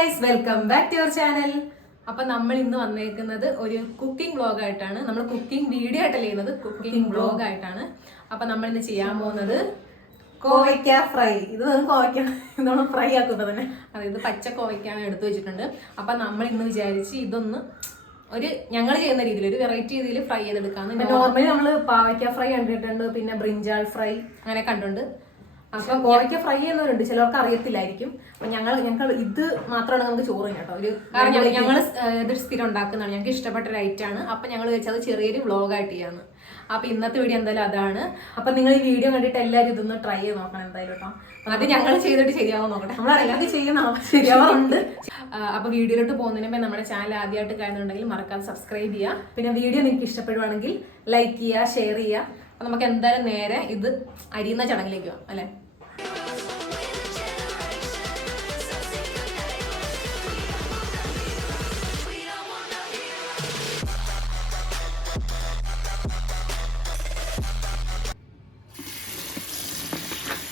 Guys, welcome back to your channel. അപ്പൊ നമ്മൾ ഇന്ന് വന്നേക്കുന്നത് ഒരു കുക്കിംഗ് വ്ലോഗ് ആയിട്ടാണ്. നമ്മൾ കുക്കിംഗ് വീഡിയോ ആയിട്ടല്ല ചെയ്യുന്നത്, കുക്കിംഗ് വ്ലോഗ് ആയിട്ടാണ്. അപ്പൊ നമ്മൾ ഇന്ന് ചെയ്യാൻ പോകുന്നത് കോവയ്ക്ക ഫ്രൈ. ഇത് കോവയ്ക്ക നമ്മൾ ഫ്രൈ ആക്കുന്നത് തന്നെ. അതായത് പച്ച കോവയ്ക്കാണ് എടുത്തു വെച്ചിട്ടുണ്ട്. അപ്പൊ നമ്മൾ ഇന്ന് വിചാരിച്ച് ഇതൊന്ന് ഞങ്ങൾ ചെയ്യുന്ന രീതിയിൽ ഒരു വെറൈറ്റി രീതിയിൽ ഫ്രൈ ചെയ്തെടുക്കാന്ന്. നോർമലി നമ്മള് പാവയ്ക്ക ഫ്രൈ കണ്ടിട്ടുണ്ട്, പിന്നെ ബ്രിഞ്ചാൾ ഫ്രൈ അങ്ങനെ കണ്ടുണ്ട്. അപ്പൊ കോവയ്ക്ക ഫ്രൈ ചെയ്യുന്നവരുണ്ട്, ചിലർക്ക് അറിയത്തില്ലായിരിക്കും. അപ്പൊ ഞങ്ങൾ ഇത് മാത്രമാണ് നമുക്ക് ചോറ് കേട്ടോ. കാരണം ഞങ്ങള് ഇതൊരു സ്ഥിരം ഉണ്ടാക്കുന്നതാണ്, ഞങ്ങൾക്ക് ഇഷ്ടപ്പെട്ട ഒരു ഐറ്റം ആണ്. അപ്പൊ ഞങ്ങൾ വെച്ചത് ചെറിയൊരു വ്ലോഗായിട്ട് ചെയ്യാന്ന്. അപ്പൊ ഇന്നത്തെ വീഡിയോ എന്തായാലും അതാണ്. അപ്പൊ നിങ്ങൾ ഈ വീഡിയോ കണ്ടിട്ട് എല്ലാവരും ഇതൊന്ന് ട്രൈ ചെയ്ത് നോക്കണം എന്തായാലും കേട്ടോ. അത് ഞങ്ങൾ ചെയ്തിട്ട് ശരിയാവാൻ നോക്കട്ടെ. നമ്മളറിയാതെ ചെയ്യുന്ന ശരിയാവാറുണ്ട്. അപ്പൊ വീഡിയോയിലോട്ട് പോകുന്നതിന് മുമ്പേ നമ്മുടെ ചാനൽ ആദ്യമായിട്ട് കാണുന്നുണ്ടെങ്കിൽ മറക്കാതെ സബ്സ്ക്രൈബ് ചെയ്യുക. പിന്നെ വീഡിയോ നിങ്ങൾക്ക് ഇഷ്ടപ്പെടുവാണെങ്കിൽ ലൈക്ക് ചെയ്യുക, ഷെയർ ചെയ്യുക. അപ്പൊ നമുക്ക് എന്തായാലും നേരെ ഇത് അരിയുന്ന ചടങ്ങിലേക്ക് പോകാം അല്ലെ.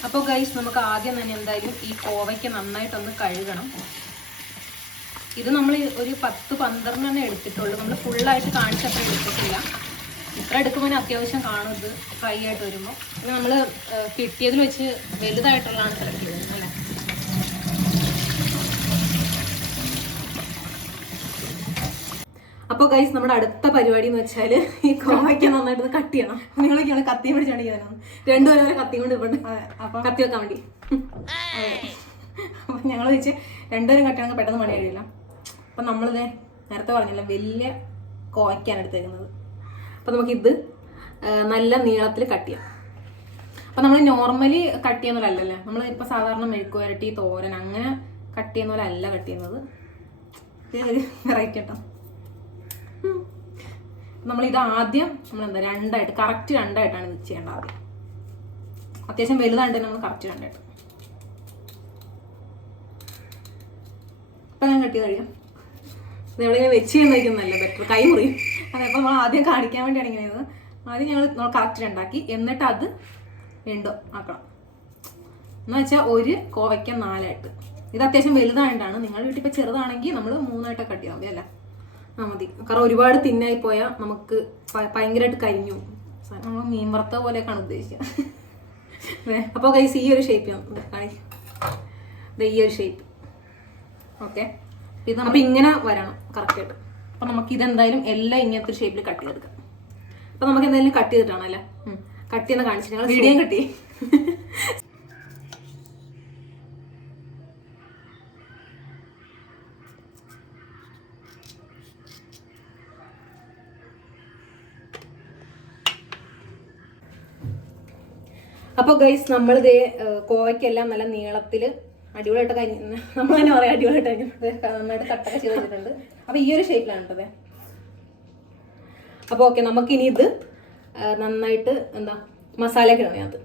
അപ്പോൾ ഗൈസ്, നമുക്ക് ആദ്യം തന്നെ എന്തായാലും ഈ കോവയ്ക്ക് നന്നായിട്ടൊന്ന് കഴുകണം. ഇത് നമ്മൾ ഒരു 10-12 എടുത്തിട്ടുള്ളൂ. നമ്മൾ ഫുള്ളായിട്ട് കാണിച്ചത്ര എടുത്തിട്ടില്ല. ഇത്ര എടുക്കുമ്പോൾ അത്യാവശ്യം കാണും ഇത് ഫ്രൈ ആയിട്ട് വരുമ്പോൾ. പിന്നെ നമ്മൾ കിട്ടിയതിൽ വെച്ച് വലുതായിട്ടുള്ളതാണ് സെലക്ട് ചെയ്തത് അല്ലേ. അപ്പോൾ ഗൈസ്, നമ്മുടെ അടുത്ത പരിപാടി എന്ന് വെച്ചാൽ ഈ കോവയ്ക്ക നന്നായിട്ട് കട്ട് ചെയ്യണം. നിങ്ങളൊക്കെയാണ് കത്തിയും പിടിച്ചാണ് ചെയ്യാനാണ്. രണ്ടുപേരെ കത്തി കൊണ്ട് ഇവിടെ അപ്പം കത്തി വെക്കാൻ വേണ്ടി. അപ്പം ഞങ്ങൾ വെച്ച് രണ്ടുപേരും കട്ടിയാണെങ്കിൽ പെട്ടെന്ന് പണി കഴിയില്ല. അപ്പം നമ്മളിത് നേരത്തെ പറഞ്ഞില്ല, വലിയ കോവയ്ക്കാണ് എടുത്തേക്കുന്നത്. അപ്പം നമുക്കിത് നല്ല നീളത്തിൽ കട്ട് ചെയ്യാം. അപ്പം നമ്മൾ നോർമലി കട്ട് ചെയ്യുന്ന പോലെ അല്ലല്ലേ, നമ്മൾ ഇപ്പോൾ സാധാരണ മെഴുക്ക് വരട്ടി, തോരൻ അങ്ങനെ കട്ട് ചെയ്യുന്ന പോലെ അല്ല കട്ട് ചെയ്യുന്നത്. ഇത് വെറൈറ്റി കേട്ടോ. നമ്മളിത് ആദ്യം നമ്മളെന്താ രണ്ടായിട്ട്, കറക്റ്റ് രണ്ടായിട്ടാണ് ഇത് ചെയ്യേണ്ടത്. ആദ്യം അത്യാവശ്യം വലുതായിട്ട് നമ്മൾ കറക്റ്റ് രണ്ടായിട്ട്. അപ്പം ഞാൻ കട്ട് ചെയ്ത് കഴിയാം. ഇത് എവിടെയെങ്കിലും വെച്ച് ചെയ്യുന്നതായിരിക്കും ബെറ്റർ, കൈ മുറിയും. അതപ്പോൾ നമ്മൾ ആദ്യം കാണിക്കാൻ വേണ്ടിയാണ് ഇങ്ങനെ ചെയ്തത്. ആദ്യം നമ്മൾ കറക്റ്റ് രണ്ടാക്കി, എന്നിട്ട് അത് രണ്ടോ ആക്കണം. എന്ന് വെച്ചാൽ ഒരു കോവയ്ക്ക 4ആയിട്ട്. ഇത് അത്യാവശ്യം വലുതായിട്ടാണ്. നിങ്ങളുടെ വീട്ടിൽ ഇപ്പോൾ ചെറുതാണെങ്കിൽ നമ്മൾ 3ആയിട്ടൊക്കെ കട്ട് ചെയ്താൽ മതി അല്ലേ. മതി. കാരണം ഒരുപാട് തിന്നായി പോയാൽ നമുക്ക് ഭയങ്കരമായിട്ട് കരിഞ്ഞു. നമ്മൾ മീൻ വറുത്ത പോലെയൊക്കെയാണ് ഉദ്ദേശിക്കുക. അപ്പോൾ ഗൈസ്, ഈ ഒരു ഷേപ്പ് ഈ ഒരു ഷേപ്പ് ഓക്കെ. ഇത് അപ്പോൾ ഇങ്ങനെ വരണം കറക്റ്റായിട്ട്. അപ്പോൾ നമുക്ക് ഇതെന്തായാലും എല്ലാം ഇങ്ങനത്തെ ഒരു ഷേപ്പിൽ കട്ട് ചെയ്തെടുക്കാം. അപ്പോൾ നമുക്ക് എന്തായാലും കട്ട് ചെയ്തിട്ടാണല്ലേ, കട്ട് ചെയ്യുന്ന കാണിച്ചിട്ട് ഞങ്ങൾ വീഡിയോ കിട്ടി. അപ്പോൾ ഗൈസ്, നമ്മളിതേ കോവയ്ക്കെല്ലാം നല്ല നീളത്തിൽ അടിപൊളിയായിട്ട് നമ്മൾ തന്നെ പറയാം, അടിപൊളിയായിട്ട് നന്നായിട്ട് കട്ടൊക്കെ ചെയ്ത് വെച്ചിട്ടുണ്ട്. അപ്പോൾ ഈ ഒരു ഷേപ്പിലാണ് കേട്ടത്. അപ്പോൾ ഓക്കെ, നമുക്കിനി ഇത് നന്നായിട്ട് മസാലയൊക്കെ ഇടണം അതിനകത്ത്.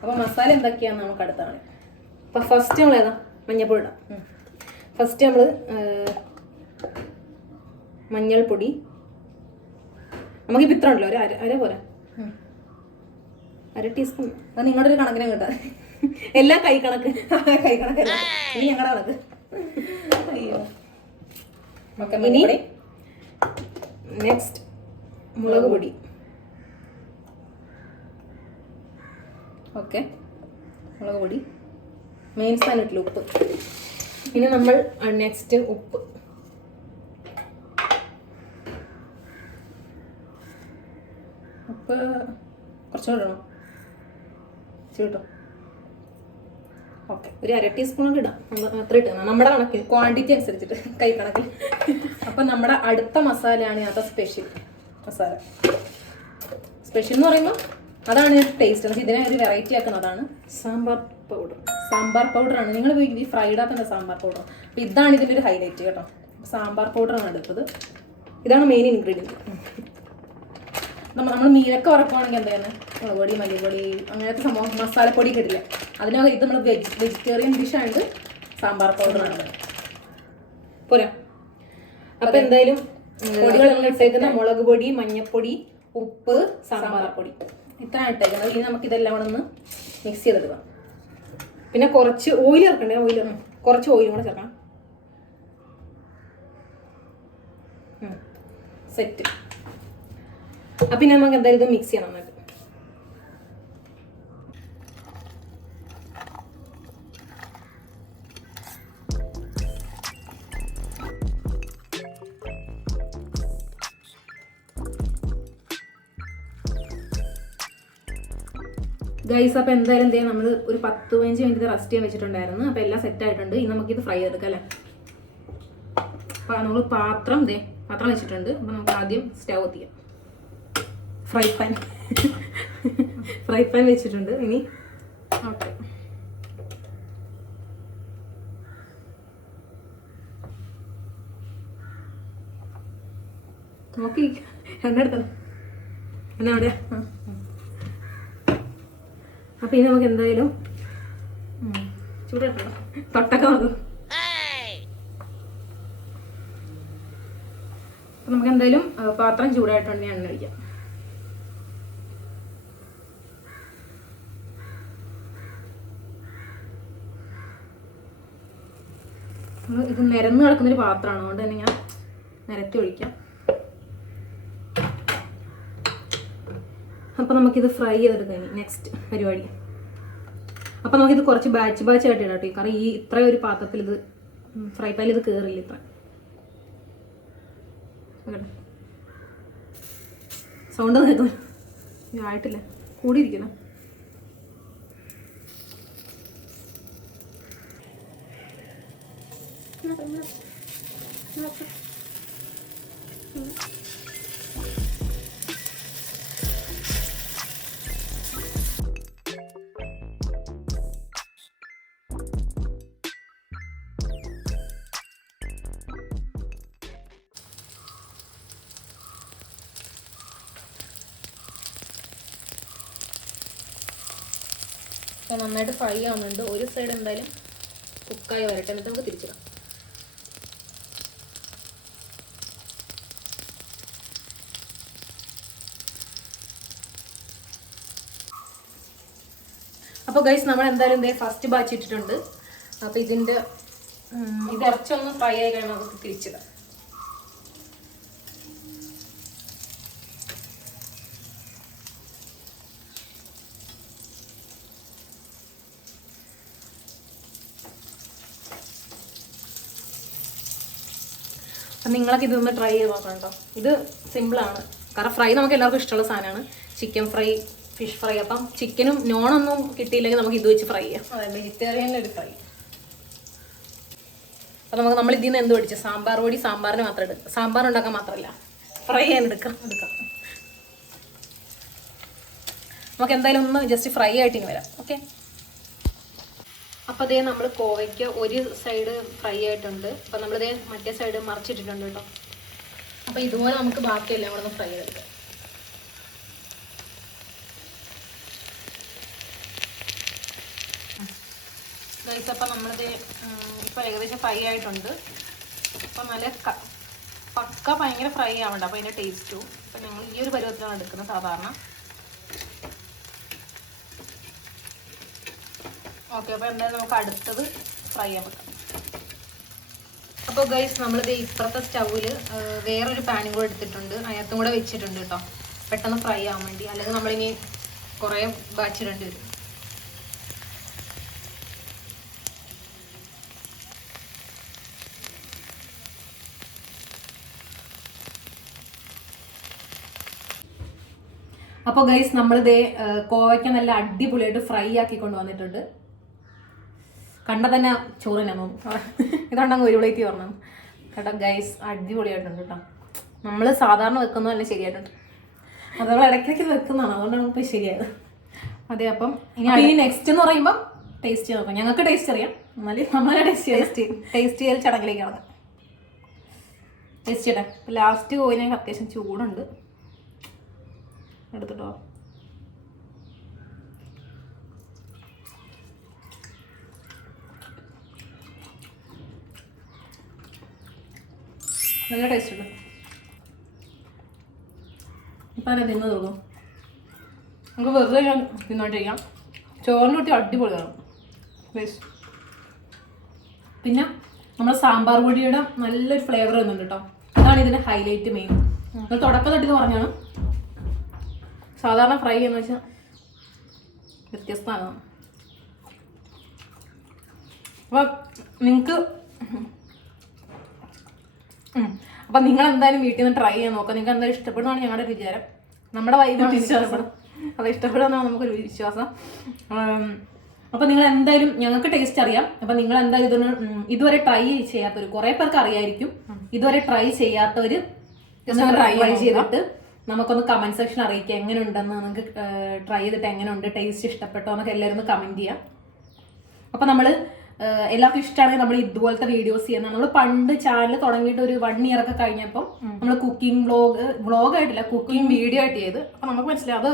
അപ്പോൾ മസാല എന്തൊക്കെയാണെന്ന് നമുക്ക് അടുത്താണ്. അപ്പോൾ ഫസ്റ്റ് നമ്മൾ മഞ്ഞൾപ്പൊടി ഇടാം. ഫസ്റ്റ് നമ്മൾ മഞ്ഞൾപ്പൊടി നമുക്കിപ്പോൾ ഇത്ര ഉണ്ടല്ലോ, ഒരു അര പോരാ, 1 ടീസ്പൂൺ. അത് നിങ്ങളുടെ ഒരു കണക്കിനെ കിട്ടാം. എല്ലാം കൈ കണക്കല്ല, ഇനി ഞങ്ങളുടെ കണക്ക്. അയ്യോ. ഇനി നെക്സ്റ്റ് മുളക് പൊടി. ഓക്കെ, മുളക് പൊടി. മെയിൻ സ്ഥാനത്തില്ല ഉപ്പ്. ഇനി നമ്മൾ നെക്സ്റ്റ് ഉപ്പ്. ഉപ്പ് കുറച്ചുകൂടെ ഇടണം കേട്ടോ. ഓക്കെ, ഒരു 1/2 ടീസ്പൂണൊക്കെ ഇടാം. അത്ര ഇട്ടാൽ നമ്മുടെ കണക്കിന്, ക്വാണ്ടിറ്റി അനുസരിച്ചിട്ട്, കൈ കണക്കിൽ. അപ്പം നമ്മുടെ അടുത്ത മസാലയാണ് ഇതിനകത്ത് സ്പെഷ്യൽ മസാല. സ്പെഷ്യൽ എന്ന് പറയുമ്പോൾ അതാണ് ടേസ്റ്റ്. പക്ഷേ ഇതിനെ ഒരു വെറൈറ്റി ആക്കുന്നതാണ് സാമ്പാർ പൗഡർ. സാമ്പാർ പൗഡറാണ് നിങ്ങൾ ഈ ഫ്രൈഡാക്കുന്ന സാമ്പാർ പൗഡർ. അപ്പോൾ ഇതാണ് ഇതിൻ്റെ ഒരു ഹൈലൈറ്റ് കേട്ടോ. സാമ്പാർ പൗഡറാണ് എടുത്തത്. ഇതാണ് മെയിൻ ഇൻഗ്രീഡിയൻറ്റ്. നമ്മൾ മീനൊക്കെ ഉറക്കുവാണെങ്കിൽ എന്താ ചെയ്യുന്നത്, മുളക് പൊടി, മല്ലിപ്പൊടി, അങ്ങനത്തെ സംഭവം മസാലപ്പൊടി കിട്ടില്ല. അതിനകത്ത് ഇത് നമ്മൾ വെജിറ്റേറിയൻ ഡിഷായിട്ട് സാമ്പാർ പൗഡറാണ് പോരാ. അപ്പം എന്തായാലും പൊടികൾ നമ്മൾ ഇട്ടേക്കുന്ന മുളക് പൊടി, മഞ്ഞൾപ്പൊടി, ഉപ്പ്, സാമ്പാർ പൊടി, ഇത്ര ഇട്ടേക്കുന്നത്. ഇനി നമുക്കിതെല്ലാം കൂടെ ഒന്ന് മിക്സ് ചെയ്തെടുക്കാം. പിന്നെ കുറച്ച് ഓയിൽ ചേർക്കണ്ടേ, കുറച്ച് ഓയിലും കൂടെ ചേർക്കണം. സെറ്റ്. അപ്പം പിന്നെ നമുക്ക് എന്തായാലും ഇത് മിക്സ് ചെയ്യണം നന്നായിട്ട്. ഗൈസ്, അപ്പോൾ എന്തായാലും എന്ത് ചെയ്യാം, നമ്മൾ ഒരു 10-15 മിനിറ്റ് റെസ്റ്റ് ചെയ്യാൻ വെച്ചിട്ടുണ്ടായിരുന്നു. അപ്പോൾ എല്ലാം സെറ്റ് ആയിട്ടുണ്ട്. ഇനി നമുക്കിത് ഫ്രൈ ചെയ്തെടുക്കാം അല്ലേ. അപ്പോൾ നമ്മൾ പാത്രം വെച്ചിട്ടുണ്ട്. അപ്പോൾ നമുക്ക് ആദ്യം സ്റ്റവ് കത്തിക്കാം. ഫ്രൈ പാൻ വെച്ചിട്ടുണ്ട്. ഇനി ഓക്കെ, നോക്കി എണ്ണ എടുത്തോ, എണ്ണ എവിടെയാ? അപ്പം ഇനി നമുക്ക് എന്തായാലും ചൂടാട്ടോ, തൊട്ടൊക്കെ നോക്കും. അപ്പം നമുക്ക് എന്തായാലും പാത്രം ചൂടായിട്ടുണ്ട്. എണ്ണ ഒഴിക്കാം. ഇത് നിരന്ന് കിടക്കുന്നൊരു പാത്രമാണ്, അതുകൊണ്ട് തന്നെ ഞാൻ നിരത്തി ഒഴിക്കാം. അപ്പം നമുക്കിത് ഫ്രൈ ചെയ്തെടുക്കാം. നെക്സ്റ്റ് പരിപാടി. അപ്പം നമുക്കിത് കുറച്ച് ബാച്ച് ആയിട്ട് ഇടാം കേട്ടോ. കാരണം ഈ ഇത്ര ഒരു പാത്രത്തിൽ ഇത് ഫ്രൈ പാനിൽ ഇത് കയറില്ല. ഇത്ര സൗണ്ട് കേൾക്കുന്നു. ആയിട്ടില്ല, കൂടിയിരിക്കണം. നന്നായിട്ട് ഫ്രൈ ആവുന്നുണ്ട്. ഒരു സൈഡ് എന്തായാലും കുക്കായി വരട്ടെ, എന്നിട്ട് നമുക്ക് തിരിച്ചിടാം. അപ്പോൾ ഗൈസ്, നമ്മൾ എന്തായാലും ഫസ്റ്റ് ബാച്ച് ഇട്ടിട്ടുണ്ട്. അപ്പോൾ ഇത് കുറച്ചൊന്ന് ഫ്രൈ ആയി കഴിയുമ്പോൾ നമുക്ക് തിരിച്ചിടാം. അപ്പം നിങ്ങളൊക്കെ ഇതൊന്ന് ട്രൈ ചെയ്ത് നോക്കണം കേട്ടോ. ഇത് സിമ്പിളാണ്. കാരണം ഫ്രൈ നമുക്ക് എല്ലാവർക്കും ഇഷ്ടമുള്ള സാധനമാണ്. Chicken fry, fish fry. അപ്പം ചിക്കനും നോണൊന്നും കിട്ടിയില്ലെങ്കിൽ നമുക്ക് ഇത് വെച്ച് ഫ്രൈ ചെയ്യാം. അതെ, വെജിറ്റേറിയനിലൊരു ഫ്രൈ. അപ്പം നമ്മൾ ഇതിൽ നിന്ന് എന്ത് പഠിച്ചു? സാമ്പാർ പൊടി സാമ്പാറിന് മാത്രം എടുക്കാം. സാമ്പാർ ഉണ്ടാക്കാൻ മാത്രമല്ല, ഫ്രൈ ചെയ്യാൻ എടുക്കാം. നമുക്ക് എന്തായാലും ഒന്ന് ജസ്റ്റ് ഫ്രൈ ആയിട്ട് ഇനി വരാം. ഓക്കെ. അപ്പോൾ അതേ നമ്മൾ കോവയ്ക്ക് ഒരു സൈഡ് ഫ്രൈ ആയിട്ടുണ്ട്. അപ്പോൾ നമ്മളിതേ മറ്റേ സൈഡ് മറിച്ചിട്ടിട്ടുണ്ട് കേട്ടോ. അപ്പോൾ ഇതുപോലെ നമുക്ക് ബാക്കിയെല്ലാം കൂടെ ഒന്ന് ഫ്രൈ ചെയ്തെടുക്കാം. അപ്പം നമ്മളിത് ഇപ്പോൾ ഏകദേശം ഫ്രൈ ആയിട്ടുണ്ട്. അപ്പോൾ നല്ല പക്ക ഭയങ്കര ഫ്രൈ ആവണ്ട, അപ്പോൾ അതിൻ്റെ ടേസ്റ്റും. അപ്പം ഞങ്ങൾ ഈ ഒരു പരുവത്തിലാണ് എടുക്കുന്നത് സാധാരണ. ഓക്കെ, അപ്പോൾ എന്തായാലും നമുക്ക് അടുത്തത് ഫ്രൈ ചെയ്യാൻ വെക്കാം. അപ്പോൾ ഗൈസ്, നമ്മളിത് ഇപ്പുറത്തെ സ്റ്റൗവിൽ വേറൊരു പാനും കൂടെ എടുത്തിട്ടുണ്ട്. അതിനകത്തും കൂടെ വെച്ചിട്ടുണ്ട് കേട്ടോ, പെട്ടെന്ന് ഫ്രൈ ആവാൻ വേണ്ടി. അല്ലെങ്കിൽ നമ്മളിനി കുറേ ബാച്ചിടേണ്ടി വരും. അപ്പോൾ ഗൈസ്, നമ്മളിതേ കോവയ്ക്ക നല്ല അടിപൊളിയായിട്ട് ഫ്രൈ ആക്കി കൊണ്ടുവന്നിട്ടുണ്ട്. കണ്ട തന്നെ ചോറ് തന്നെ ഇതുണ്ടെങ്കിൽ ഒരു പ്ലേറ്റ് പറഞ്ഞു കേട്ടോ. ഗൈസ്, അടിപൊളിയായിട്ടുണ്ട് കേട്ടോ. നമ്മൾ സാധാരണ വെക്കുന്നതല്ല, ശരിയായിട്ടുണ്ട്. അത് നമ്മൾ ഇടയ്ക്കിടയ്ക്ക് വെക്കുന്നതാണ്, അതുകൊണ്ടാണ് നമുക്ക് ശരിയായത്. അതെ. അപ്പം ഇനി നെക്സ്റ്റ് എന്ന് പറയുമ്പം ടേസ്റ്റ് ചെയ്ത് നോക്കാം. ഞങ്ങൾക്ക് ടേസ്റ്റ് അറിയാം, എന്നാലും നമ്മളെ ടേസ്റ്റ് ചെയ്ത് ചടങ്ങിലേക്ക് ഇറങ്ങാം. ടേസ്റ്റ് ചെയ്യട്ടെ. ലാസ്റ്റ് കോയിനൊക്കെ അത്യാവശ്യം ചൂടുണ്ട്. എടുത്തിട്ടോ. നല്ല ടേസ്റ്റ് ഉണ്ട്. ഇപ്പം അതിനെ തിന്ന് തീർന്നു. നമുക്ക് വെറുതെ ഞാൻ തിന്നോണ്ടിരിക്കാം. ചോറിന് കൂട്ടി അടിപൊളിയാണ്. പിന്നെ നമ്മുടെ സാമ്പാർ പൊടിയുടെ നല്ലൊരു ഫ്ലേവർ വരുന്നുണ്ട് കേട്ടോ. അതാണ് ഇതിന്റെ ഹൈലൈറ്റ് മെയിൻ. തുടക്കം തട്ടി പറഞ്ഞാണ് സാധാരണ ഫ്രൈ എന്ന് വെച്ചാൽ വ്യത്യസ്തമാണ്. അപ്പം നിങ്ങൾക്ക് അപ്പം നിങ്ങൾ എന്തായാലും വീട്ടിൽ നിന്ന് ട്രൈ ചെയ്യാൻ നോക്കാം. നിങ്ങൾക്ക് എന്തായാലും ഇഷ്ടപ്പെടുന്നതാണ് ഞങ്ങളുടെ ഒരു വിചാരം. നമ്മുടെ വൈബ് വിശ്വാസം അത് ഇഷ്ടപ്പെടുന്നതാണ് നമുക്കൊരു വിശ്വാസം. അപ്പം നിങ്ങൾ എന്തായാലും ഞങ്ങൾക്ക് ടേസ്റ്റ് അറിയാം. അപ്പം നിങ്ങൾ എന്തായാലും ഇതുവരെ ട്രൈ ചെയ്യാത്തവർ, കുറേ പേർക്ക് അറിയായിരിക്കും, ഇതുവരെ ട്രൈ ചെയ്യാത്തവർ ട്രൈ ചെയ്തിട്ട് നമുക്കൊന്ന് കമന്റ് സെക്ഷൻ അറിയിക്കുക എങ്ങനെ ഉണ്ടെന്ന്. നിങ്ങൾക്ക് ട്രൈ ചെയ്തിട്ട് എങ്ങനെയുണ്ട്, ടേസ്റ്റ് ഇഷ്ടപ്പെട്ടോ എന്നൊക്കെ എല്ലാവരും ഒന്ന് കമന്റ് ചെയ്യാം. അപ്പം നമ്മൾ എല്ലാവർക്കും ഇഷ്ടമാണെങ്കിൽ നമ്മൾ ഇതുപോലത്തെ വീഡിയോസ് ചെയ്യുന്നത്. നമ്മൾ പണ്ട് ചാനൽ തുടങ്ങിയിട്ട് ഒരു 1 year ഒക്കെ കഴിഞ്ഞപ്പോൾ നമ്മൾ കുക്കിംഗ് വ്ളോഗായിട്ടില്ല, കുക്കിംഗ് വീഡിയോ ആയിട്ട് ചെയ്ത്. അപ്പം നമുക്ക് മനസ്സിലായി അത്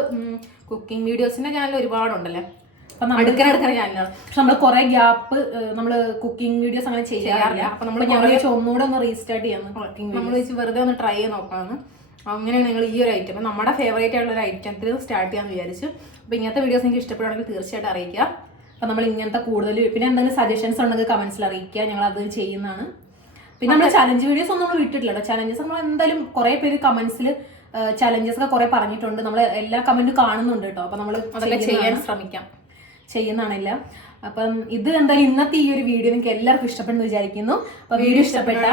കുക്കിംഗ് വീഡിയോസിന്റെ ചാനൽ ഒരുപാടുണ്ടല്ലേ. അപ്പം അടുക്കടുക്കുന്ന ചാനലാണ്. പക്ഷെ നമ്മൾ കുറെ ഗ്യാപ്പ് നമ്മൾ കുക്കിംഗ് വീഡിയോസ് അങ്ങനെ ചെയ്യാറില്ല. അപ്പം നമ്മൾ ഞങ്ങൾ ഒന്നുകൂടെ ഒന്ന് റീസ്റ്റാർട്ട് ചെയ്യാന്ന്, നമ്മൾ വെച്ച് വെറുതെ ഒന്ന് ട്രൈ ചെയ്ത് നോക്കാമെന്ന്. അങ്ങനെയാണ് നിങ്ങൾ ഈ ഒരു ഐറ്റം നമ്മുടെ ഫേവറേറ്റ് ആയിട്ടുള്ള ഒരു ഐറ്റത്തിൽ സ്റ്റാർട്ട് ചെയ്യാമെന്ന് വിചാരിച്ചു. അപ്പോൾ ഇങ്ങനത്തെ വീഡിയോസ് നിങ്ങൾക്ക് ഇഷ്ടപ്പെടുകയാണെങ്കിൽ തീർച്ചയായിട്ടും അറിയിക്കുക. അപ്പം നമ്മൾ ഇങ്ങനത്തെ കൂടുതൽ പിന്നെ എന്തെങ്കിലും സജഷൻസ് ഉണ്ടെങ്കിൽ കമന്റ്സിൽ അറിയിക്കുക, ഞങ്ങൾ അത് ചെയ്യുന്നതാണ്. പിന്നെ നമ്മൾ ചലഞ്ച് വീഡിയോസ് ഒന്നും നമ്മൾ വിട്ടിട്ടില്ല. ചലഞ്ചസ് നമ്മൾ എന്തായാലും കുറേ പേര് കമന്റ്സിൽ ചലഞ്ചസ് ഒക്കെ കുറെ പറഞ്ഞിട്ടുണ്ട്. നമ്മൾ എല്ലാ കമന്റും കാണുന്നുണ്ട് കേട്ടോ. അപ്പം നമ്മൾ അതൊക്കെ ചെയ്യാൻ ശ്രമിക്കാം, ചെയ്യുന്നതാണില്ല. അപ്പം ഇത് എന്തായാലും ഇന്നത്തെ ഈ ഒരു വീഡിയോ നിങ്ങൾക്ക് എല്ലാവർക്കും ഇഷ്ടപ്പെടുന്നു വിചാരിക്കുന്നു. അപ്പം വീഡിയോ ഇഷ്ടപ്പെട്ട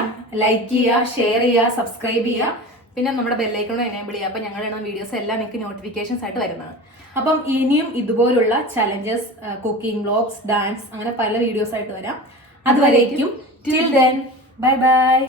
ലൈക്ക് ചെയ്യുക, ഷെയർ ചെയ്യുക, സബ്സ്ക്രൈബ് ചെയ്യുക, പിന്നെ നമ്മുടെ ബെല്ലൈക്കണോട് എനേബിൾ ചെയ്യുക. അപ്പം ഞങ്ങൾ ഇടുന്ന വീഡിയോസ് എല്ലാം നിങ്ങൾക്ക് നോട്ടിഫിക്കേഷൻസ് ആയിട്ട് വരുന്നതാണ്. അപ്പം ഇനിയും ഇതുപോലുള്ള ചലഞ്ചസ്, കുക്കിംഗ് വ്ലോഗ്സ്, ഡാൻസ് അങ്ങനെ പല വീഡിയോസ് ആയിട്ട് വരാം. അതുവരേക്കും ടിൽ ദെൻ ബൈ ബൈ.